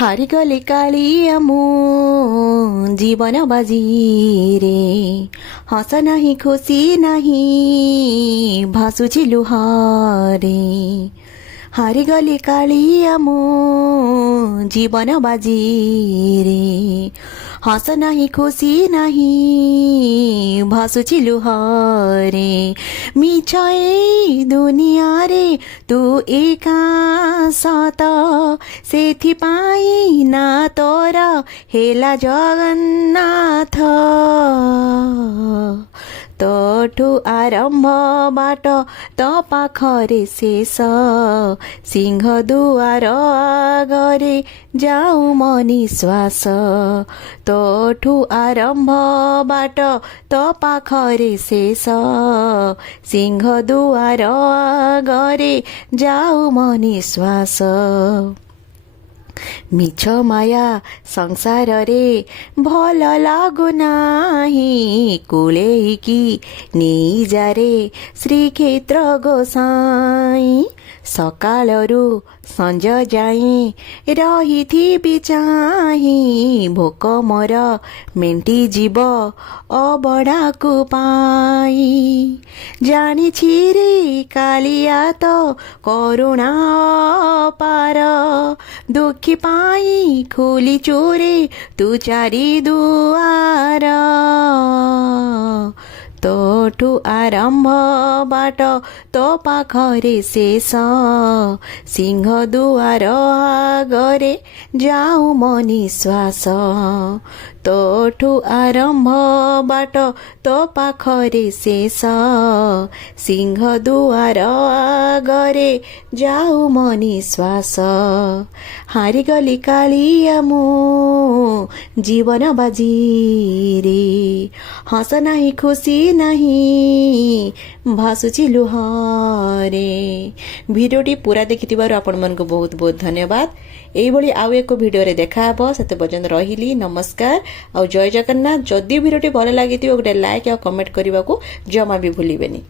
ହାରିଗଲି କାଳିଆ ମୁଁ ଜୀବନ ବାଜିରେ ହସ ନାହିଁ ଖୁସି ନାହିଁ ଭାସୁଛି ଲୁହରେ ହାରିଗଲି କାଳିଆ ମୁଁ ଜୀବନ ବାଜିରେ ହସ ନାହିଁ ଖୁସି ନାହିଁ ଭାସୁଛି ଲୁହରେ ମିଛ ଏଇ ଦୁନିଆରେ ତୁ ଏକା ସତ ସେଥିପାଇଁ ନା ତୋର ହେଲା ଜଗନ୍ନାଥ ତୋଠୁ ଆରମ୍ଭ ବାଟ ତୋ ପାଖରେ ଶେଷ ସିଂହ ଦୁଆର ଆଗରେ ଯାଉ ମୋ ନିଶ୍ୱାସ ତୋଠୁ ଆରମ୍ଭ ବାଟ ତୋ ପାଖରେ ଶେଷ ସିଂହ ଦୁଆର ଆଗରେ ଯାଉ ମୋ ନିଶ୍ୱାସ ମିଛ ମାୟା ସଂସାରରେ ଭଲ ଲାଗୁନାହିଁ କୁଳେଇକି ନେଇଯାରେ ଶ୍ରୀକ୍ଷେତ୍ର ଗୋସାଇଁ ସକାଳରୁ ସଞ୍ଜ ଯାଏଁ ରହିଥିବି ଚାହିଁ ଭୋକ ମୋର ମେଣ୍ଟିଯିବ ଅବଢ଼ାକୁ ପାଇ ଜାଣିଛି ରେ କାଳିଆ ତ କରୁଣା ଅପାର ଦୁଃଖୀ ପାଇଁ ଖୋଲି ଚୋରେ ତୁ ଚାରି ଦୁଆର ତୋଠୁ ଆରମ୍ଭ ବାଟ ତୋ ପାଖରେ ଶେଷ ସିଂହ ଦୁଆର ଆଗରେ ଯାଉ ମୋ ନିଶ୍ୱାସ ତୋଠୁ ଆରମ୍ଭ ବାଟ ତୋ ପାଖରେ ଶେଷ ସିଂହ ଦୁଆର ଆଗରେ ଯାଉ ମୋ ନିଶ୍ୱାସ ହାରିଗଲି କାଳିଆ ମୁଁ ଜୀବନ ବାଜିରେ ହସ ନାହିଁ ଖୁସି ନାହିଁ ଭାସୁଛି ଲୁହରେ ଭିଡ଼ିଓଟି ପୁରା ଦେଖିଥିବାରୁ ଆପଣମାନଙ୍କୁ ବହୁତ ବହୁତ ଧନ୍ୟବାଦ ଏଇଭଳି ଆଉ ଏକ ଭିଡ଼ିଓରେ ଦେଖା ହେବ ସେତେ ପର୍ଯ୍ୟନ୍ତ ରହିଲି ନମସ୍କାର ଆଉ ଜୟ ଜଗନ୍ନାଥ ଯଦି ଭିଡ଼ିଓଟି ଭଲ ଲାଗିଥିବ ଗୋଟେ ଲାଇକ୍ ଆଉ କମେଣ୍ଟ କରିବାକୁ ଜମା ବି ଭୁଲିବେନି।